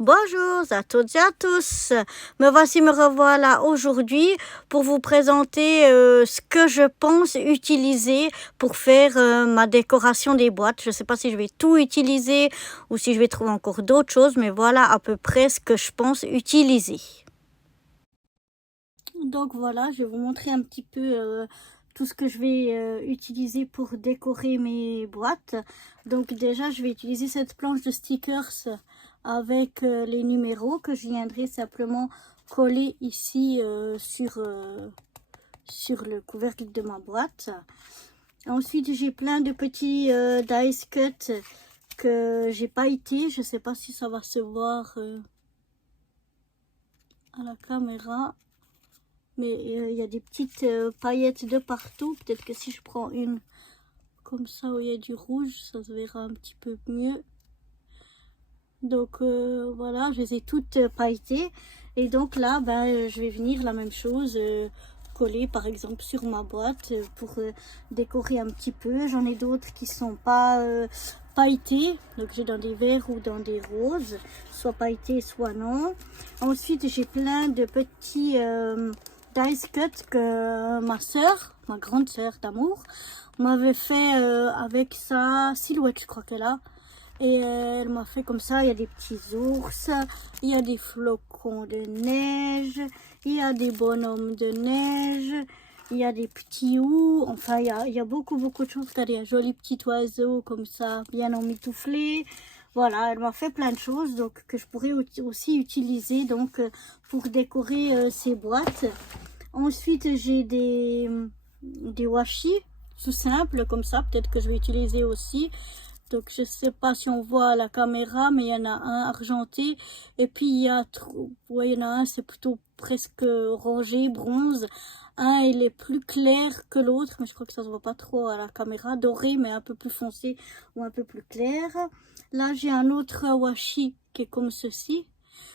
Bonjour à toutes et à tous, me revoilà aujourd'hui pour vous présenter ce que je pense utiliser pour faire ma décoration des boîtes. Je ne sais pas si je vais tout utiliser ou si je vais trouver encore d'autres choses, mais voilà à peu près ce que je pense utiliser. Donc voilà, je vais vous montrer un petit peu tout ce que je vais utiliser pour décorer mes boîtes. Donc déjà, je vais utiliser cette planche de stickers avec les numéros que je viendrai simplement coller ici sur le couvercle de ma boîte. Ensuite, j'ai plein de petits dice cut que j'ai pailleté. Je ne sais pas si ça va se voir à la caméra. Mais il y a des petites paillettes de partout. Peut-être que si je prends une comme ça où il y a du rouge, ça se verra un petit peu mieux. Donc voilà, je les ai toutes pailletées. Et donc là, je vais venir la même chose, coller par exemple sur ma boîte pour décorer un petit peu. J'en ai d'autres qui sont pas pailletées. Donc j'ai dans des verts ou dans des roses, soit pailletées, soit non. Ensuite, j'ai plein de petits dice cut que ma grande sœur d'amour, m'avait fait avec sa silhouette, je crois qu'elle a. Et elle m'a fait comme ça, il y a des petits ours, il y a des flocons de neige, il y a des bonhommes de neige, il y a des petits ou, enfin il y a beaucoup de choses. Regardez, un joli petit oiseau comme ça, bien emmitouflé. Voilà, elle m'a fait plein de choses donc que je pourrais aussi utiliser donc pour décorer ces boîtes. Ensuite, j'ai des washi tout simples comme ça, peut-être que je vais utiliser aussi. Donc je sais pas si on voit à la caméra, mais il y en a un argenté et puis il y a il y en a un, c'est plutôt presque orangé, bronze. Un il est plus clair que l'autre, mais je crois que ça se voit pas trop à la caméra, doré mais un peu plus foncé ou un peu plus clair. Là j'ai un autre washi qui est comme ceci.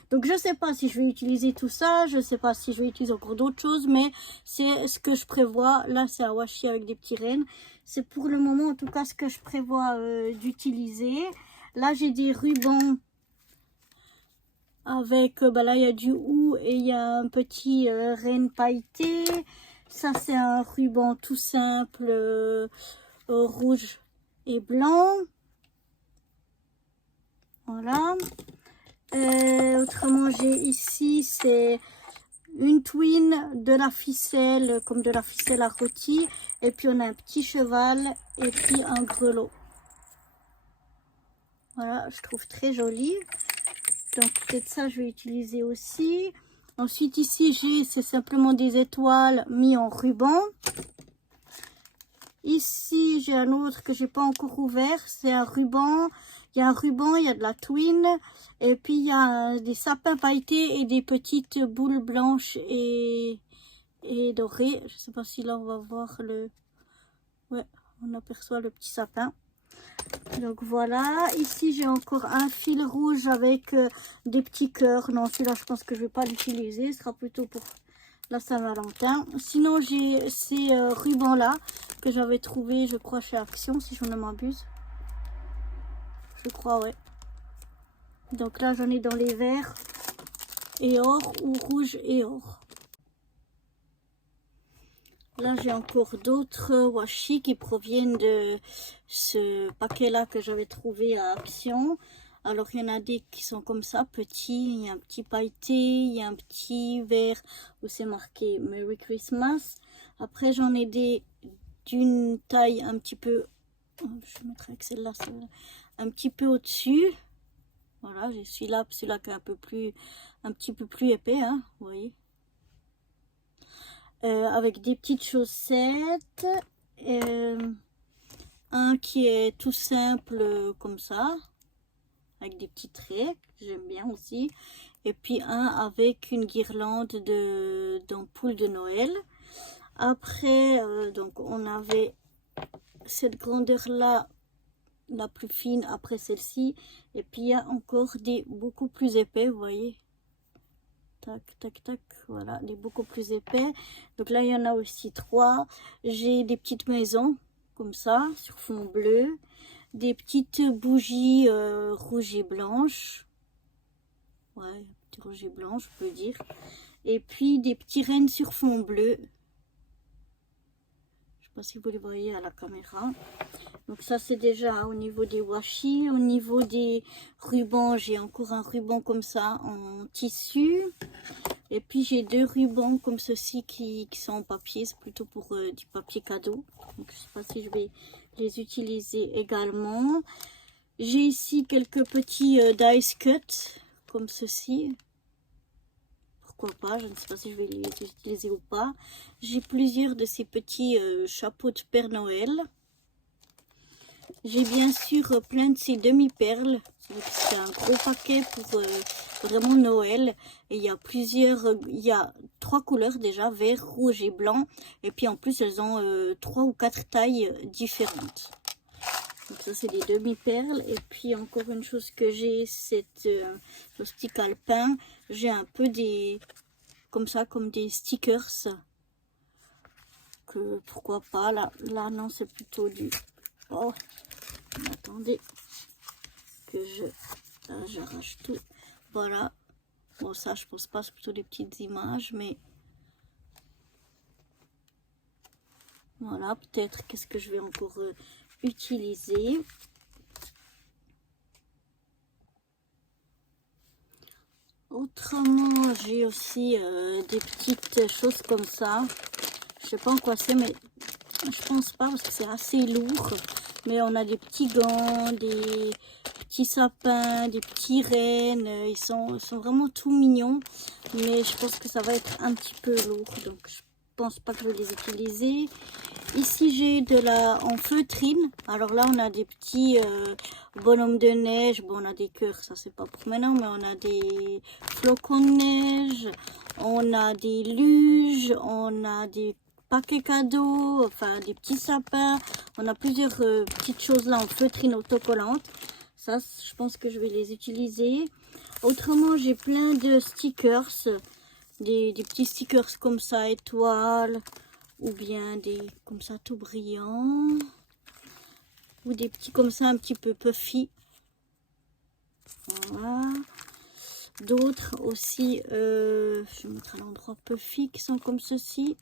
Donc je sais pas si je vais utiliser tout ça, je sais pas si je vais utiliser encore d'autres choses, mais c'est ce que je prévois. Là c'est un washi avec des petits rennes. C'est pour le moment en tout cas ce que je prévois d'utiliser. Là j'ai des rubans avec, là il y a du hou et il y a un petit renne pailleté. Ça c'est un ruban tout simple rouge et blanc. Voilà. Autrement j'ai ici c'est une twin, de la ficelle comme de la ficelle à rôti, et puis on a un petit cheval et puis un grelot. Voilà, je trouve très joli, donc peut-être ça je vais utiliser aussi. Ensuite ici c'est simplement des étoiles mis en ruban. Ici j'ai un autre que j'ai pas encore ouvert, c'est un ruban. Il y a un ruban, il y a de la twin, et puis il y a des sapins pailletés et des petites boules blanches et dorées. Je sais pas si là on va voir le... Ouais, on aperçoit le petit sapin. Donc voilà, ici j'ai encore un fil rouge avec des petits cœurs. Non, celui-là je pense que je vais pas l'utiliser, ce sera plutôt pour la Saint-Valentin. Sinon j'ai ces rubans là que j'avais trouvé, je crois, chez Action, si je ne m'abuse. Je crois, ouais. Donc là j'en ai dans les verts et or ou rouge et or. Là j'ai encore d'autres washi qui proviennent de ce paquet là que j'avais trouvé à Action. Alors il y en a des qui sont comme ça, petits, il y a un petit pailleté, il y a un petit vert où c'est marqué Merry Christmas. Après j'en ai des d'une taille un petit peu, je vais mettre avec celle-là, un petit peu au-dessus. Voilà, j'ai celui-là qui est un petit peu plus épais, hein, vous voyez. Avec des petites chaussettes. Un qui est tout simple comme ça, avec des petits traits, j'aime bien aussi. Et puis un avec une guirlande d'ampoules de Noël. Après, donc on avait cette grandeur-là, la plus fine après celle-ci. Et puis il y a encore des beaucoup plus épais, vous voyez. Tac, tac, tac, voilà, des beaucoup plus épais. Donc là, il y en a aussi 3. J'ai des petites maisons, comme ça, sur fond bleu. Des petites bougies rouges et blanches. ouais, petit rouge et blanc, je peux dire. Et puis des petits rennes sur fond bleu. Je sais pas si vous les voyez à la caméra. Donc ça c'est déjà au niveau des washi. Au niveau des rubans, j'ai encore un ruban comme ça en tissu. Et puis j'ai deux rubans comme ceci qui sont en papier. C'est plutôt pour du papier cadeau. Donc je sais pas si je vais les utiliser également. J'ai ici quelques petits dice cut comme ceci. Pourquoi pas, je ne sais pas si je vais les utiliser ou pas. J'ai plusieurs de ces petits chapeaux de Père Noël. J'ai bien sûr plein de ces demi-perles. C'est un gros paquet pour vraiment Noël. Et il y a il y a 3 couleurs déjà, vert, rouge et blanc. Et puis en plus, elles ont 3 ou 4 tailles différentes. Donc ça, c'est des demi-perles. Et puis encore une chose que j'ai, c'est le stick alpin. J'ai un peu des, comme ça, comme des stickers. Que pourquoi pas, là non, c'est plutôt du... Oh, attendez, que j'arrache tout. Voilà. Bon, ça, je pense pas, c'est plutôt des petites images, mais... Voilà, peut-être, qu'est-ce que je vais encore utiliser. Autrement, j'ai aussi des petites choses comme ça. Je sais pas en quoi c'est, mais je pense pas parce que c'est assez lourd. Mais on a des petits gants, des petits sapins, des petits rennes. Ils sont vraiment tout mignons. Mais je pense que ça va être un petit peu lourd. Donc je pense pas que je vais les utiliser. Ici j'ai de la en feutrine. Alors là on a des petits bonhommes de neige. Bon, on a des cœurs, ça c'est pas pour maintenant, mais on a des flocons de neige. On a des luges. On a des paquets cadeaux. Enfin des petits sapins. On a plusieurs petites choses là en feutrine autocollante. Ça je pense que je vais les utiliser. Autrement j'ai plein de stickers. Des petits stickers comme ça, étoiles. Ou bien des comme ça tout brillants. Ou des petits comme ça un petit peu puffy. Voilà. D'autres aussi, je vais mettre à l'endroit puffy qui sont comme ceci.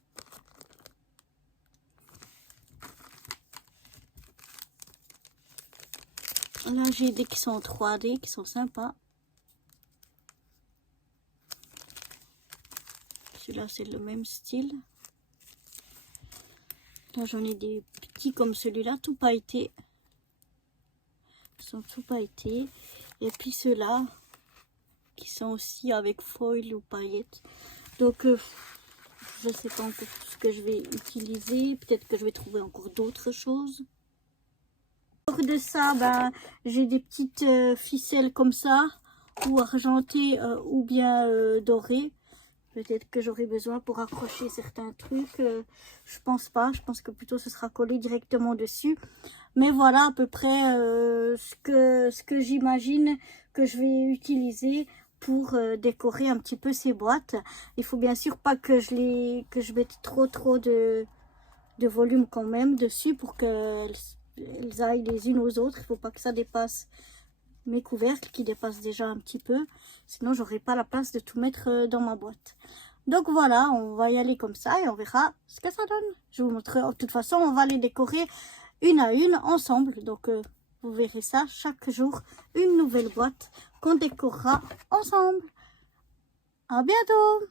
Là j'ai des qui sont en 3D qui sont sympas. Celui-là c'est le même style. Là j'en ai des petits comme celui-là, tout pailletés. Ils sont tout pailletés. Et puis ceux-là qui sont aussi avec foil ou paillettes. Donc je sais pas encore ce que je vais utiliser. Peut-être que je vais trouver encore d'autres choses. Hors de ça, ben, j'ai des petites ficelles comme ça, ou argentées ou bien dorées. Peut-être que j'aurai besoin pour accrocher certains trucs. Je pense pas. Je pense que plutôt ce sera collé directement dessus. Mais voilà à peu près ce que j'imagine que je vais utiliser pour décorer un petit peu ces boîtes. Il faut bien sûr pas que je mette trop de volume quand même dessus pour qu'elles aillent les unes aux autres. Il faut pas que ça dépasse mes couvercles qui dépassent déjà un petit peu. Sinon, j'aurai pas la place de tout mettre dans ma boîte. Donc voilà, on va y aller comme ça et on verra ce que ça donne. Je vous montrerai. De toute façon, on va les décorer une à une ensemble. Donc vous verrez ça chaque jour, une nouvelle boîte qu'on décorera ensemble. À bientôt!